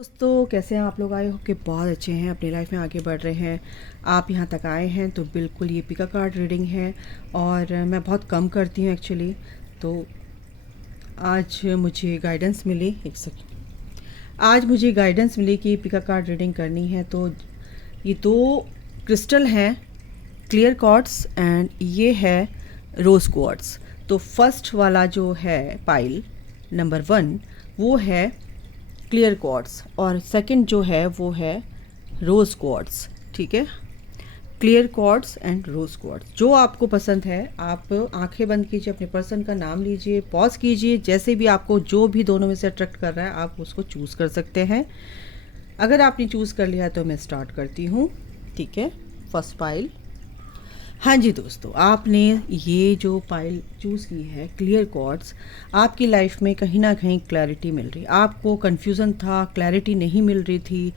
दोस्तों कैसे हैं आप लोग। आए हो कि बहुत अच्छे हैं, अपनी लाइफ में आगे बढ़ रहे हैं। आप यहाँ तक आए हैं तो बिल्कुल ये पिका कार्ड रीडिंग है और मैं बहुत कम करती हूँ एक्चुअली। तो आज मुझे गाइडेंस मिली, एक सेकंड, आज मुझे गाइडेंस मिली कि पिका कार्ड रीडिंग करनी है। तो ये दो क्रिस्टल हैं, क्लियर क्वार्ट्स एंड ये है रोज़ क्वार्ट्स। तो फर्स्ट वाला जो है पाइल नंबर 1 वो है क्लियर क्वार्ट्स और सेकंड जो है वो है रोज़ क्वार्ट्स। ठीक है, clear quartz and rose quartz. जो आपको पसंद है आप आंखें बंद कीजिए, अपने पर्सन का नाम लीजिए, पॉज कीजिए, जैसे भी आपको जो भी दोनों में से अट्रैक्ट कर रहा है आप उसको चूज़ कर सकते हैं। अगर आपने चूज़ कर लिया तो मैं स्टार्ट करती हूँ। ठीक है, फर्स्ट पाइल। हाँ जी दोस्तों, आपने ये जो पाइल चूज़ की है क्लियर कॉर्ड्स, आपकी लाइफ में कहीं ना कहीं क्लैरिटी मिल रही। आपको कन्फ्यूज़न था, क्लैरिटी नहीं मिल रही थी।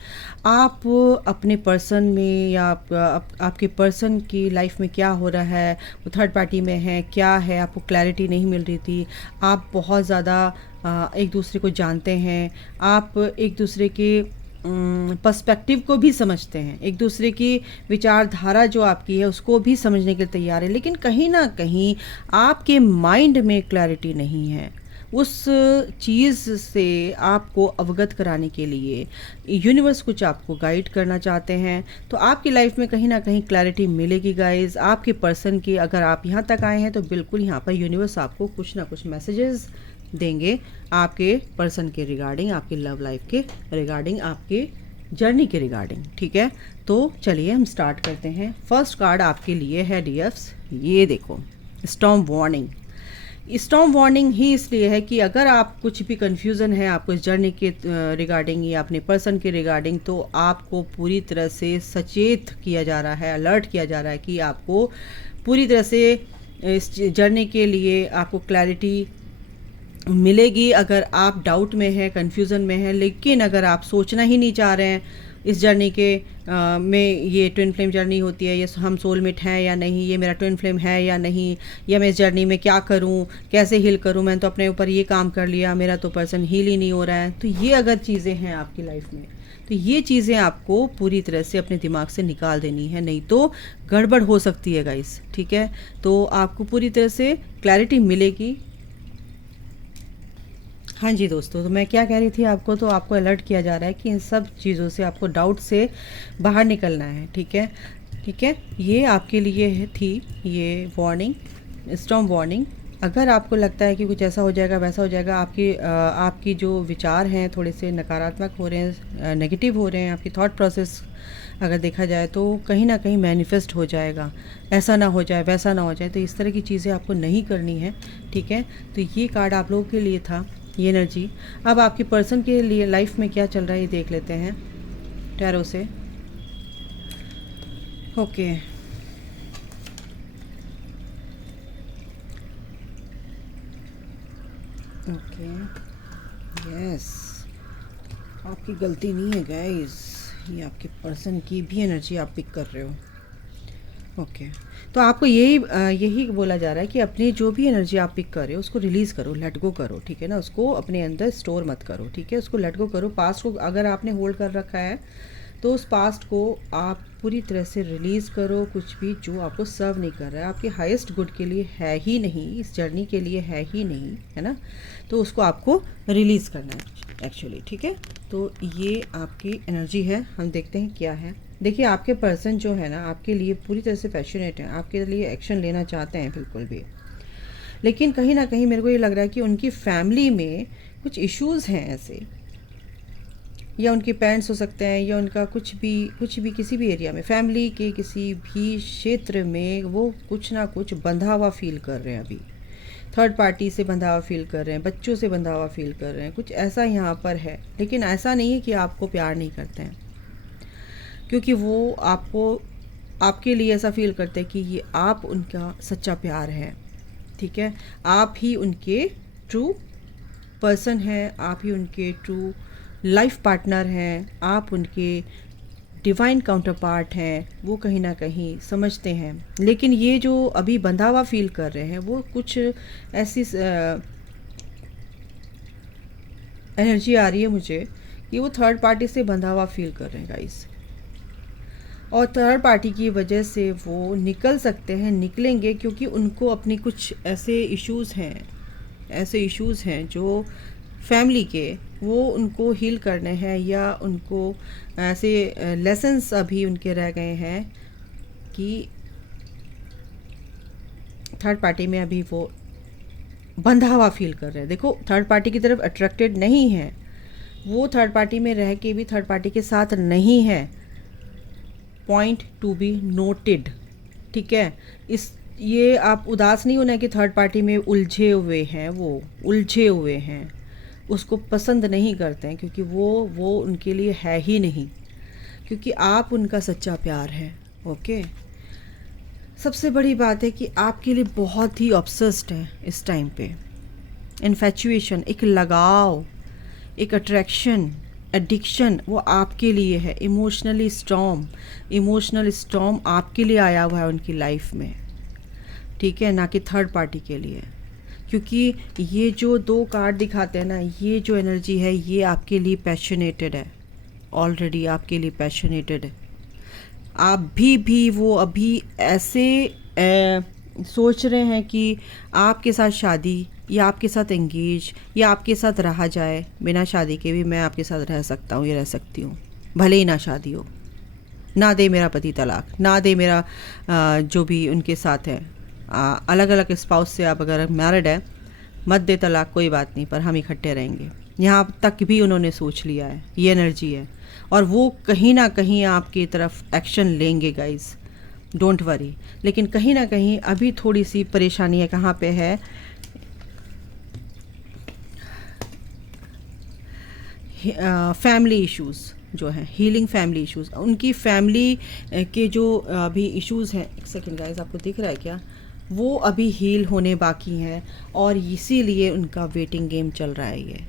आप अपने पर्सन में या आपके पर्सन की लाइफ में क्या हो रहा है, वो थर्ड पार्टी में है क्या है, आपको क्लैरिटी नहीं मिल रही थी। आप बहुत ज़्यादा एक दूसरे को जानते हैं, आप एक दूसरे के पर्सपेक्टिव को भी समझते हैं, एक दूसरे की विचारधारा जो आपकी है उसको भी समझने के लिए तैयार है। लेकिन कहीं ना कहीं आपके माइंड में क्लैरिटी नहीं है। उस चीज़ से आपको अवगत कराने के लिए यूनिवर्स कुछ आपको गाइड करना चाहते हैं। तो आपकी लाइफ में कहीं ना कहीं क्लैरिटी मिलेगी गाइस। आपके पर्सन की, अगर आप यहाँ तक आए हैं तो बिल्कुल यहाँ पर यूनिवर्स आपको कुछ ना कुछ मैसेजेस देंगे आपके पर्सन के रिगार्डिंग, आपके लव लाइफ के रिगार्डिंग, आपके जर्नी के रिगार्डिंग। ठीक है, तो चलिए हम स्टार्ट करते हैं। फर्स्ट कार्ड आपके लिए है डीएफ्स, ये देखो, स्टॉर्म वार्निंग। स्टॉर्म वार्निंग ही इसलिए है कि अगर आप कुछ भी कंफ्यूजन है आपको इस जर्नी के रिगार्डिंग या अपने पर्सन के रिगार्डिंग, तो आपको पूरी तरह से सचेत किया जा रहा है, अलर्ट किया जा रहा है कि आपको पूरी तरह से इस जर्नी के लिए आपको क्लैरिटी मिलेगी। अगर आप डाउट में हैं, कन्फ्यूज़न में हैं, लेकिन अगर आप सोचना ही नहीं चाह रहे हैं इस जर्नी के में, ये ट्विन फ्लेम जर्नी होती है, ये हम सोलमेट हैं या नहीं, ये मेरा ट्विन फ्लेम है या नहीं, या मैं इस जर्नी में क्या करूं, कैसे हील करूं, मैंने तो अपने ऊपर ये काम कर लिया, मेरा तो पर्सन हील ही नहीं हो रहा है। तो ये अगर चीज़ें हैं आपकी लाइफ में तो ये चीज़ें आपको पूरी तरह से अपने दिमाग से निकाल देनी है, नहीं तो गड़बड़ हो सकती है गाइस। ठीक है, तो आपको पूरी तरह से क्लैरिटी मिलेगी। हाँ जी दोस्तों, तो मैं क्या कह रही थी आपको, तो आपको अलर्ट किया जा रहा है कि इन सब चीज़ों से आपको डाउट से बाहर निकलना है। ठीक है, ठीक है, ये आपके लिए थी ये वार्निंग, स्टॉर्म वार्निंग। अगर आपको लगता है कि कुछ ऐसा हो जाएगा वैसा हो जाएगा, आपकी जो विचार हैं थोड़े से नकारात्मक हो रहे हैं, नेगेटिव हो रहे हैं, आपकी थॉट प्रोसेस अगर देखा जाए तो कहीं ना कहीं मैनिफेस्ट हो जाएगा, ऐसा ना हो जाए वैसा ना हो जाए, तो इस तरह की चीज़ें आपको नहीं करनी है। ठीक है, तो ये कार्ड आप लोगों के लिए था, ये एनर्जी। अब आपके पर्सन के लिए लाइफ में क्या चल रहा है ये देख लेते हैं टैरो से। ओके, ओके, यस, आपकी गलती नहीं है गाइस, ये आपके पर्सन की भी एनर्जी आप पिक कर रहे हो। ओके, तो आपको यही बोला जा रहा है कि अपनी जो भी एनर्जी आप पिक कर रहे हो उसको रिलीज़ करो, लेट गो करो। ठीक है ना, उसको अपने अंदर स्टोर मत करो। ठीक है, उसको लेट गो करो। पास्ट को अगर आपने होल्ड कर रखा है तो उस पास्ट को आप पूरी तरह से रिलीज़ करो। कुछ भी जो आपको सर्व नहीं कर रहा है, आपके हाईएस्ट गुड के लिए है ही नहीं, इस जर्नी के लिए है ही नहीं, है ना, तो उसको आपको रिलीज़ करना है एक्चुअली। ठीक है, तो ये आपकी एनर्जी है, हम देखते हैं क्या है। देखिए, आपके पर्सन जो है ना आपके लिए पूरी तरह से पैशनेट हैं, आपके लिए एक्शन लेना चाहते हैं बिल्कुल भी, लेकिन कहीं ना कहीं मेरे को ये लग रहा है कि उनकी फैमिली में कुछ इश्यूज़ हैं ऐसे, या उनके पेरेंट्स हो सकते हैं, या उनका कुछ भी किसी भी एरिया में, फैमिली के किसी भी क्षेत्र में वो कुछ ना कुछ बंधा हुआ फील कर रहे हैं अभी। थर्ड पार्टी से बंधा हुआ फील कर रहे हैं, बच्चों से बंधा हुआ फील कर रहे हैं, कुछ ऐसा यहाँ पर है। लेकिन ऐसा नहीं है कि आपको प्यार नहीं करते हैं, क्योंकि वो आपके लिए ऐसा फील करते हैं कि ये आप उनका सच्चा प्यार है। ठीक है, आप ही उनके ट्रू पर्सन हैं, आप ही उनके ट्रू लाइफ पार्टनर हैं, आप उनके डिवाइन काउंटर पार्ट हैं, वो कहीं ना कहीं समझते हैं। लेकिन ये जो अभी बंधा हुआ फील कर रहे हैं वो कुछ ऐसी एनर्जी आ रही है मुझे कि वो थर्ड पार्टी से बंधा हुआ फील कर रहे हैं गाइस, और थर्ड पार्टी की वजह से वो निकल सकते हैं, निकलेंगे, क्योंकि उनको अपनी कुछ ऐसे इश्यूज़ हैं जो फैमिली के, वो उनको हील करने हैं, या उनको ऐसे लेसन्स अभी उनके रह गए हैं कि थर्ड पार्टी में अभी वो बंधा हुआ फील कर रहे हैं। देखो, थर्ड पार्टी की तरफ अट्रैक्टेड नहीं है, वो थर्ड पार्टी में रह के भी थर्ड पार्टी के साथ नहीं है। पॉइंट टू बी नोटेड, ठीक है। इस ये आप उदास नहीं होना है कि थर्ड पार्टी में उलझे हुए हैं, वो उलझे हुए हैं, उसको पसंद नहीं करते हैं, क्योंकि वो उनके लिए है ही नहीं, क्योंकि आप उनका सच्चा प्यार है। ओके, सबसे बड़ी बात है कि आपके लिए बहुत ही ऑब्सेस्ड है इस टाइम पे। इन्फैचुएशन, एक लगाव, एक अट्रैक्शन, एडिक्शन, वो आपके लिए है। इमोशनल स्टॉर्म आपके लिए आया हुआ है उनकी लाइफ में, ठीक है, ना कि थर्ड पार्टी के लिए। क्योंकि ये जो 2 कार्ड दिखाते हैं ना, ये जो एनर्जी है ये आपके लिए पैशनेटेड है, ऑलरेडी आपके लिए पैशनेटेड है। आप भी वो अभी ऐसे सोच रहे हैं कि आपके साथ शादी, या आपके साथ एंगेज, या आपके साथ रहा जाए, बिना शादी के भी मैं आपके साथ रह सकता हूँ या रह सकती हूँ, भले ही ना शादी हो, ना दे मेरा पति तलाक, ना दे मेरा जो भी उनके साथ है, अलग अलग स्पाउस से आप अगर मैरिड है, मत दे तलाक, कोई बात नहीं, पर हम इकट्ठे रहेंगे, यहाँ तक भी उन्होंने सोच लिया है। ये एनर्जी है, और वो कहीं ना कहीं आपकी तरफ एक्शन लेंगे गाइस, डोंट वरी। लेकिन कहीं ना कहीं अभी थोड़ी सी परेशानी है, कहाँ पे है, फैमिली इश्यूज़ जो हैं, हीलिंग फैमिली इश्यूज़, उनकी फैमिली के जो अभी इश्यूज़ हैं, एक सेकेंड गाइस, आपको दिख रहा है क्या, वो अभी हील होने बाकी हैं, और इसीलिए उनका वेटिंग गेम चल रहा है। ये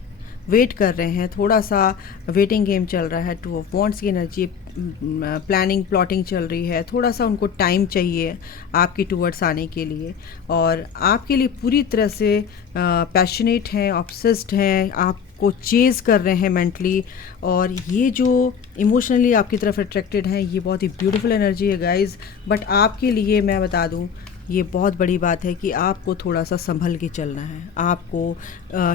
वेट कर रहे हैं, थोड़ा सा वेटिंग गेम चल रहा है। 2 ऑफ वॉन्ड्स की एनर्जी, प्लानिंग प्लॉटिंग चल रही है, थोड़ा सा उनको टाइम चाहिए आपके टूवर्ड्स आने के लिए, और आपके लिए पूरी तरह से पैशनेट हैं, ऑब्सेस्ड हैं, आपको चेज़ कर रहे हैं मेंटली, और ये जो इमोशनली आपकी तरफ अट्रैक्टेड हैं, ये बहुत ही ब्यूटीफुल एनर्जी है गाइज़। बट आपके लिए मैं बता दूँ, ये बहुत बड़ी बात है कि आपको थोड़ा सा संभल के चलना है, आपको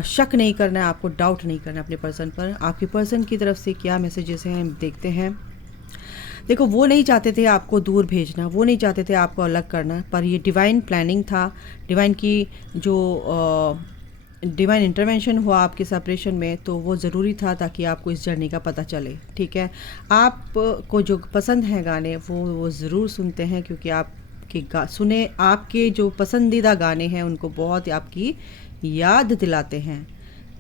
शक नहीं करना है, आपको डाउट नहीं करना है अपने पर्सन पर। आपके पर्सन की तरफ से क्या मैसेजेस हैं हम देखते हैं। देखो, वो नहीं चाहते थे आपको दूर भेजना, वो नहीं चाहते थे आपको अलग करना, पर ये डिवाइन प्लानिंग था, डिवाइन की जो डिवाइन इंटरवेंशन हुआ आपके सेपरेशन में, तो वो ज़रूरी था ताकि आपको इस जर्नी का पता चले, ठीक है। आपको जो पसंद हैं गाने, वो ज़रूर सुनते हैं, क्योंकि आप सुने, आपके जो पसंदीदा गाने हैं उनको बहुत आपकी याद दिलाते हैं,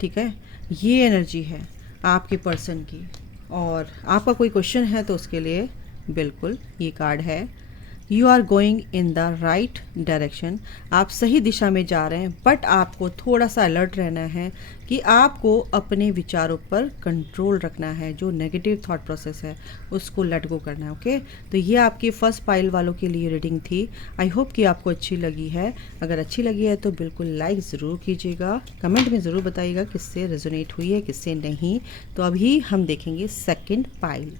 ठीक है। ये एनर्जी है आपके पर्सन की, और आपका कोई क्वेश्चन है तो उसके लिए बिल्कुल ये कार्ड है। You are going in the right direction, आप सही दिशा में जा रहे हैं, बट आपको थोड़ा सा अलर्ट रहना है कि आपको अपने विचारों पर कंट्रोल रखना है। जो नेगेटिव थॉट प्रोसेस है उसको लेट गो करना है। ओके, तो ये आपकी फर्स्ट पाइल वालों के लिए रीडिंग थी। आई होप कि आपको अच्छी लगी है। अगर अच्छी लगी है तो बिल्कुल लाइक ज़रूर कीजिएगा, कमेंट में ज़रूर बताइएगा किससे रेजोनेट हुई है, किससे नहीं। तो अभी हम देखेंगे सेकेंड पाइल।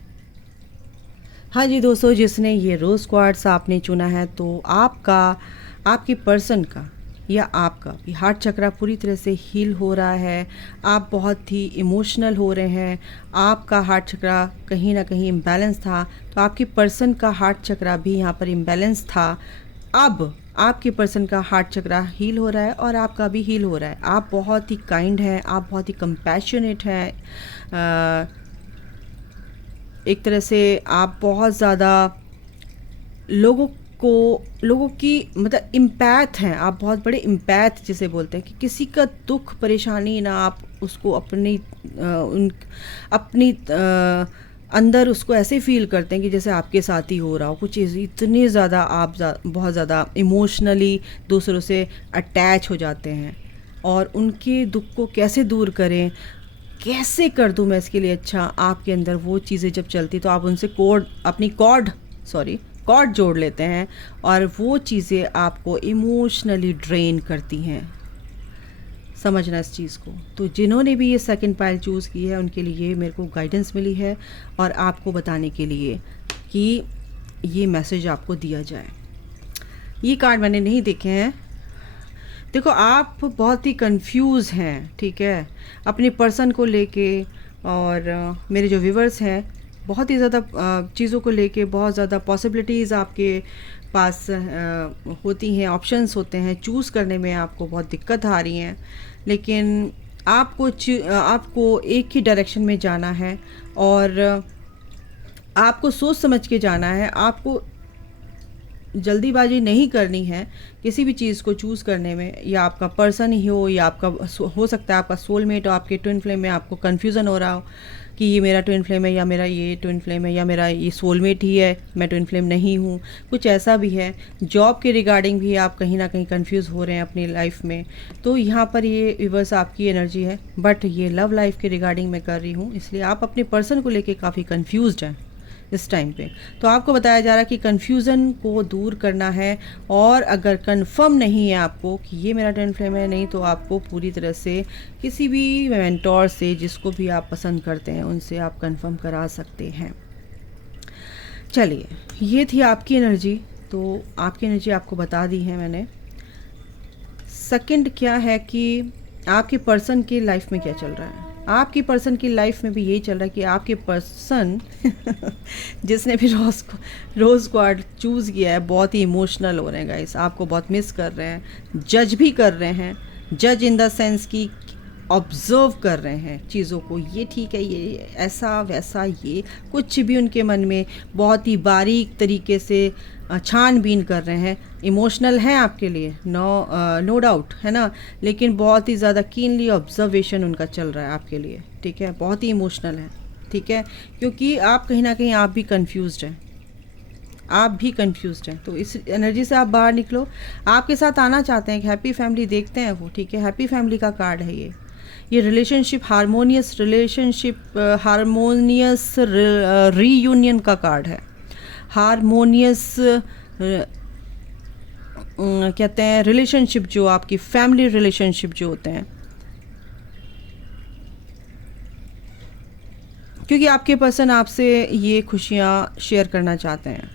हाँ जी दोस्तों, जिसने ये रोज़ क्वार्ट्स आपने चुना है, तो आपके पर्सन का या आपका ये हार्ट चक्रा पूरी तरह से हील हो रहा है। आप बहुत ही इमोशनल हो रहे हैं, आपका हार्ट चक्रा कहीं ना कहीं इम्बैलेंस था, तो आपके पर्सन का हार्ट चक्रा भी यहाँ पर इम्बैलेंस था। अब आपके पर्सन का हार्ट चक्रा हील हो रहा है और आपका भी हील हो रहा है। आप बहुत ही काइंड हैं, आप बहुत ही कंपैशनेट हैं, एक तरह से आप बहुत ज़्यादा लोगों की मतलब इम्पैथ हैं, आप बहुत बड़े इम्पैथ जिसे बोलते हैं, कि किसी का दुख परेशानी ना आप उसको अपनी अंदर उसको ऐसे फील करते हैं कि जैसे आपके साथ ही हो रहा हो कुछ। इतने ज़्यादा आप बहुत ज़्यादा इमोशनली दूसरों से अटैच हो जाते हैं, और उनके दुख को कैसे दूर करें, कैसे कर दूं मैं इसके लिए अच्छा, आपके अंदर वो चीज़ें जब चलती तो आप उनसे कॉर्ड जोड़ लेते हैं, और वो चीज़ें आपको इमोशनली ड्रेन करती हैं। समझना इस चीज़ को। तो जिन्होंने भी ये सेकंड पाइल चूज़ की है उनके लिए मेरे को गाइडेंस मिली है और आपको बताने के लिए कि ये मैसेज आपको दिया जाए। ये कार्ड मैंने नहीं देखे हैं। देखो, आप बहुत ही कंफ्यूज हैं, ठीक है, अपने पर्सन को लेके। और मेरे जो व्यूवर्स हैं बहुत ही ज़्यादा चीज़ों को लेके बहुत ज़्यादा पॉसिबिलिटीज़ आपके पास होती हैं, ऑप्शंस होते हैं, चूज़ करने में आपको बहुत दिक्कत आ रही हैं। लेकिन आपको एक ही डायरेक्शन में जाना है और आपको सोच समझ के जाना है। आपको जल्दीबाजी नहीं करनी है किसी भी चीज़ को चूज़ करने में। या आपका पर्सन ही हो या आपका हो सकता है आपका सोलमेट हो, आपके ट्विन फ्लेम में आपको कन्फ्यूज़न हो रहा हो कि ये मेरा ट्विन फ्लेम है या मेरा ये ट्विन फ्लेम है या मेरा ये सोलमेट ही है, मैं ट्विन फ्लेम नहीं हूँ, कुछ ऐसा भी है। जॉब के रिगार्डिंग भी आप कहीं ना कहीं कंफ्यूज हो रहे हैं अपनी लाइफ में। तो यहाँ पर ये रिवर्स आपकी एनर्जी है। बट ये लव लाइफ के रिगार्डिंग मैं कर रही हूँ, इसलिए आप अपने पर्सन को लेके काफ़ी कंफ्यूज्ड हैं इस टाइम पे। तो आपको बताया जा रहा है कि कन्फ्यूज़न को दूर करना है। और अगर कंफर्म नहीं है आपको कि ये मेरा ट्विन फ्लेम है, नहीं तो आपको पूरी तरह से किसी भी मेंटोर से, जिसको भी आप पसंद करते हैं, उनसे आप कंफर्म करा सकते हैं। चलिए, ये थी आपकी एनर्जी। तो आपकी एनर्जी आपको बता दी है मैंने। सेकंड क्या है कि आपके पर्सन की लाइफ में क्या चल रहा है। आपकी पर्सन की लाइफ में भी यही चल रहा है कि आपके पर्सन जिसने भी रोज़ क्वार्ड चूज़ किया है बहुत ही इमोशनल हो रहे हैं गाइस, आपको बहुत मिस कर रहे हैं, जज भी कर रहे हैं। जज इन द सेंस कि ऑब्ज़र्व कर रहे हैं चीज़ों को, ये ठीक है, ये ऐसा वैसा, ये कुछ भी उनके मन में बहुत ही बारीक तरीके से छानबीन कर रहे हैं। इमोशनल हैं आपके लिए, नो डाउट, है ना। लेकिन बहुत ही ज़्यादा कीनली ऑब्जर्वेशन उनका चल रहा है आपके लिए, ठीक है। बहुत ही इमोशनल है, ठीक है, क्योंकि आप कहीं ना कहीं आप भी कंफ्यूज्ड हैं, आप भी कंफ्यूज्ड हैं। तो इस एनर्जी से आप बाहर निकलो। आपके साथ आना चाहते हैं कि हैप्पी फैमिली देखते हैं वो, ठीक है। हैप्पी फैमिली का कार्ड है ये relationship, harmonious relationship, harmonious reunion का कार्ड है। हारमोनियस कहते हैं रिलेशनशिप, जो आपकी फैमिली रिलेशनशिप जो होते हैं, क्योंकि आपके पर्सन आपसे ये खुशियाँ शेयर करना चाहते हैं।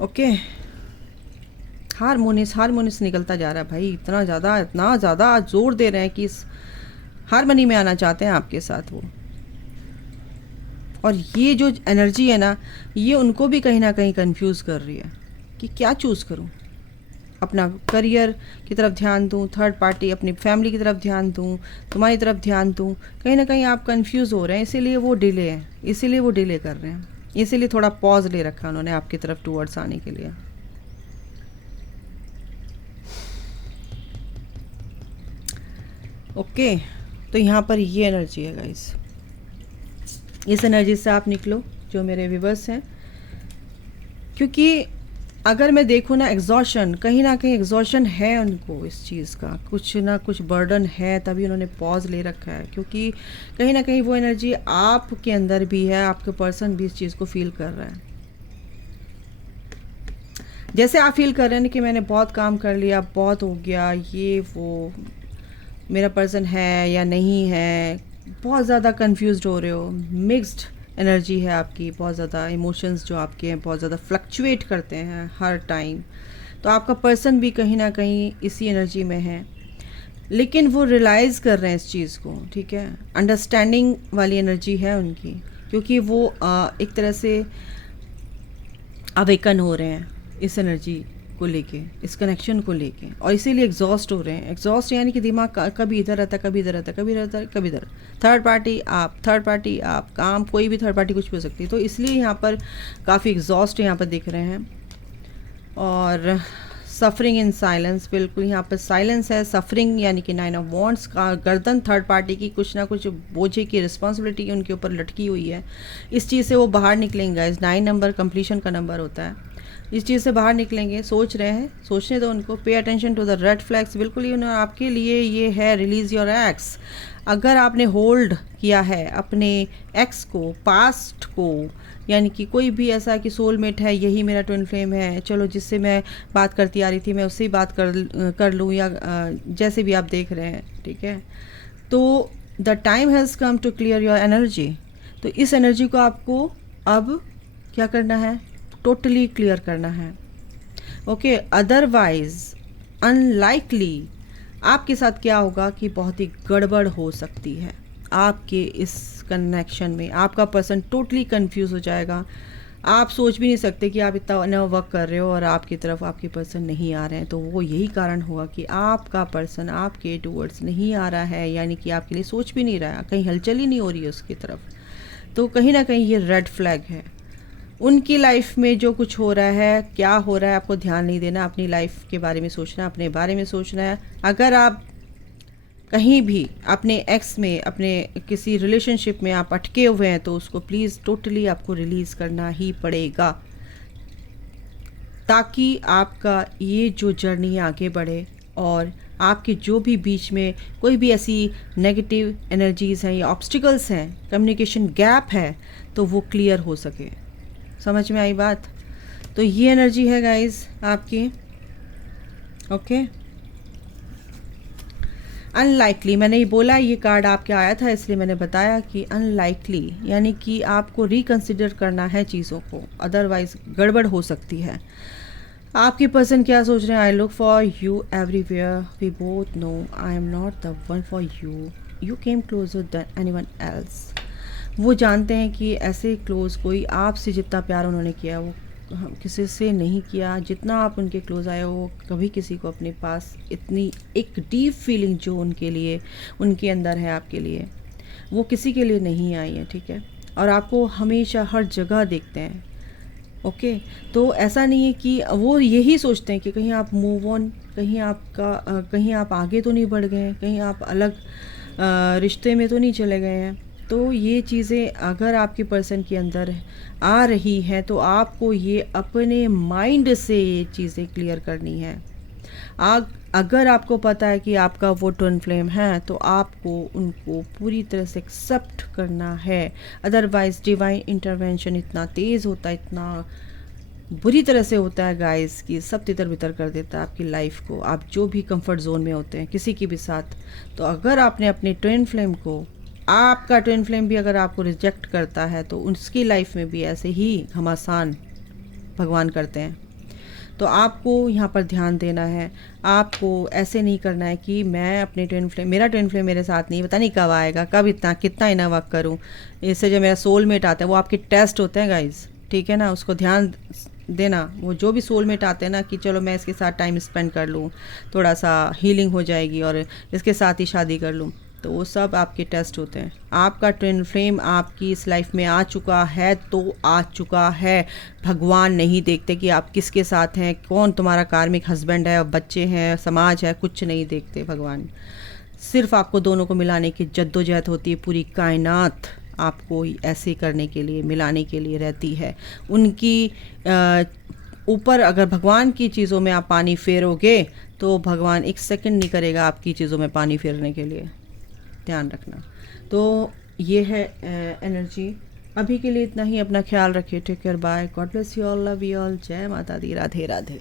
ओके, हारमोनियस निकलता जा रहा है भाई। इतना ज़्यादा जोर दे रहे हैं कि इस हारमनी में आना चाहते हैं आपके साथ वो। और ये जो एनर्जी है ना, ये उनको भी कहीं ना कहीं कंफ्यूज कर रही है कि क्या चूज़ करूं। अपना करियर की तरफ ध्यान दूं, थर्ड पार्टी, अपनी फैमिली की तरफ ध्यान दूं, तुम्हारी तरफ ध्यान दूं। कहीं ना कहीं आप कंफ्यूज हो रहे हैं, इसीलिए वो डिले है, इसीलिए वो डिले कर रहे हैं, इसीलिए थोड़ा पॉज ले रखा उन्होंने आपकी तरफ टूवर्ड्स आने के लिए। ओके, तो यहाँ पर ये एनर्जी है गाइस। इस एनर्जी से आप निकलो जो मेरे व्यूवर्स हैं, क्योंकि अगर मैं देखूँ ना, एग्जॉशन, कहीं ना कहीं एग्जॉशन है उनको इस चीज़ का, कुछ ना कुछ बर्डन है, तभी उन्होंने पॉज ले रखा है। क्योंकि कहीं ना कहीं वो एनर्जी आपके अंदर भी है, आपके पर्सन भी इस चीज़ को फील कर रहा है। जैसे आप फील कर रहे हैं कि मैंने बहुत काम कर लिया, बहुत हो गया, ये वो, मेरा पर्सन है या नहीं है, बहुत ज़्यादा कंफ्यूज्ड हो रहे हो, मिक्स्ड एनर्जी है आपकी, बहुत ज़्यादा इमोशंस जो आपके हैं बहुत ज़्यादा फ्लक्चुएट करते हैं हर टाइम। तो आपका पर्सन भी कहीं ना कहीं इसी एनर्जी में है, लेकिन वो रियलाइज़ कर रहे हैं इस चीज़ को, ठीक है। अंडरस्टैंडिंग वाली एनर्जी है उनकी, क्योंकि वो एक तरह से अवेकन हो रहे हैं इस एनर्जी को लेके, इस कनेक्शन को लेके, और इसीलिए एग्जॉस्ट हो रहे हैं। एग्जॉस्ट यानी कि दिमाग कभी इधर रहता है, कभी इधर रहता है, कभी रहता है, कभी इधर। थर्ड पार्टी आप, काम, कोई भी थर्ड पार्टी कुछ भी हो सकती है। तो इसलिए यहाँ पर काफ़ी एग्जॉस्ट यहाँ पर दिख रहे हैं। और सफरिंग इन साइलेंस, बिल्कुल यहाँ पर साइलेंस है। सफरिंग यानी कि 9 ऑफ वॉन्ड्स का गर्दन, थर्ड पार्टी की कुछ ना कुछ बोझे की रिस्पॉन्सिबिलिटी उनके ऊपर लटकी हुई है। इस चीज़ से वो बाहर निकलेंगे। 9 नंबर कंप्लीशन का नंबर होता है। इस चीज़ से बाहर निकलेंगे, सोच रहे हैं, सोचने दो उनको। Pay attention to the red flags, बिल्कुल ही उन्होंने आपके लिए ये है रिलीज़ योर एक्स। अगर आपने होल्ड किया है अपने एक्स को, पास्ट को, यानी कि कोई भी ऐसा कि सोलमेट है, यही मेरा ट्विन फ्लेम है, चलो जिससे मैं बात करती आ रही थी मैं उससे ही बात कर लूँ, या जैसे भी आप देख रहे हैं, ठीक है। तो the time has come to clear your energy. तो इस एनर्जी को आपको अब क्या करना है, टोटली क्लियर करना है। ओके, अदरवाइज अनलाइकली आपके साथ क्या होगा कि बहुत ही गड़बड़ हो सकती है आपके इस कनेक्शन में। आपका पर्सन टोटली कंफ्यूज हो जाएगा। आप सोच भी नहीं सकते कि आप इतना नया वर्क कर रहे हो और आपकी तरफ आपके पर्सन नहीं आ रहे हैं। तो वो यही कारण होगा कि आपका पर्सन आपके टूवर्ड्स नहीं आ रहा है, यानी कि आपके लिए सोच भी नहीं रहा है, कहीं हलचल ही नहीं हो रही है उसकी तरफ। तो कहीं ना कहीं ये रेड फ्लैग है। उनकी लाइफ में जो कुछ हो रहा है, क्या हो रहा है, आपको ध्यान नहीं देना, अपनी लाइफ के बारे में सोचना है, अपने बारे में सोचना है। अगर आप कहीं भी अपने एक्स में, अपने किसी रिलेशनशिप में आप अटके हुए हैं, तो उसको प्लीज़ टोटली आपको रिलीज़ करना ही पड़ेगा, ताकि आपका ये जो जर्नी आगे बढ़े और आपके जो भी बीच में कोई भी ऐसी नेगेटिव एनर्जीज़ हैं या ऑब्स्टिकल्स हैं, कम्युनिकेशन गैप है, तो वो क्लियर हो सके। समझ में आई बात? तो ये एनर्जी है गाइस आपकी। ओके, अनलाइकली, मैंने ये बोला, ये कार्ड आपके आया था इसलिए मैंने बताया कि अनलाइकली यानी कि आपको रिकंसिडर करना है चीज़ों को, अदरवाइज गड़बड़ हो सकती है। आपके पर्सन क्या सोच रहे हैं? I look for you everywhere, we both know I am not the one for you, you came closer than anyone else. वो जानते हैं कि ऐसे क्लोज़ कोई आपसे जितना प्यार उन्होंने किया वो किसी से नहीं किया। जितना आप उनके क्लोज़ आए वो कभी किसी को अपने पास इतनी एक डीप फीलिंग जो उनके लिए, उनके अंदर है आपके लिए, वो किसी के लिए नहीं आई है, ठीक है। और आपको हमेशा हर जगह देखते हैं। ओके, तो ऐसा नहीं है कि वो यही सोचते हैं कि कहीं आप मूव ऑन, कहीं आप आगे तो नहीं बढ़ गए हैं, कहीं आप अलग रिश्ते में तो नहीं चले गए हैं। तो ये चीज़ें अगर आपके पर्सन के अंदर आ रही हैं तो आपको ये अपने माइंड से ये चीज़ें क्लियर करनी है। अगर आपको पता है कि आपका वो ट्विन फ्लेम है तो आपको उनको पूरी तरह से एक्सेप्ट करना है। अदरवाइज़ डिवाइन इंटरवेंशन इतना तेज़ होता है, इतना बुरी तरह से होता है गाइस, कि सब तितर बितर कर देता है आपकी लाइफ को। आप जो भी कंफर्ट जोन में होते हैं किसी के भी साथ, तो अगर आपने अपने ट्विन फ्लेम को, आपका ट्विन फ्लेम भी अगर आपको रिजेक्ट करता है तो उसकी लाइफ में भी ऐसे ही घमासान भगवान करते हैं। तो आपको यहाँ पर ध्यान देना है। आपको ऐसे नहीं करना है कि मैं अपने मेरा ट्विन फ्लेम मेरे साथ नहीं, पता नहीं कब आएगा, कब इतना कितना इना वर्क करूँ। इससे जो मेरा सोलमेट आता है वो आपके टेस्ट होते हैं गाइज, ठीक है ना, उसको ध्यान देना। वो जो भी सोलमेट आते हैं ना कि चलो मैं इसके साथ टाइम स्पेंड कर लूँ, थोड़ा सा हीलिंग हो जाएगी और इसके साथ ही शादी कर लूँ, तो वो सब आपके टेस्ट होते हैं। आपका ट्विन फ्लेम आपकी इस लाइफ में आ चुका है तो आ चुका है। भगवान नहीं देखते कि आप किसके साथ हैं, कौन तुम्हारा कार्मिक हस्बैंड है, बच्चे हैं, समाज है, कुछ नहीं देखते भगवान। सिर्फ आपको दोनों को मिलाने की जद्दोजहद होती है। पूरी कायनात आपको ऐसे करने के लिए, मिलाने के लिए रहती है। उनकी ऊपर अगर भगवान की चीज़ों में आप पानी फेरोगे तो भगवान एक सेकंड नहीं करेगा आपकी चीज़ों में पानी फेरने के लिए, ध्यान रखना। तो ये है एनर्जी। अभी के लिए इतना ही। अपना ख्याल रखिए। Take care, bye, God bless you all, love you all, जय माता दी, राधे राधे।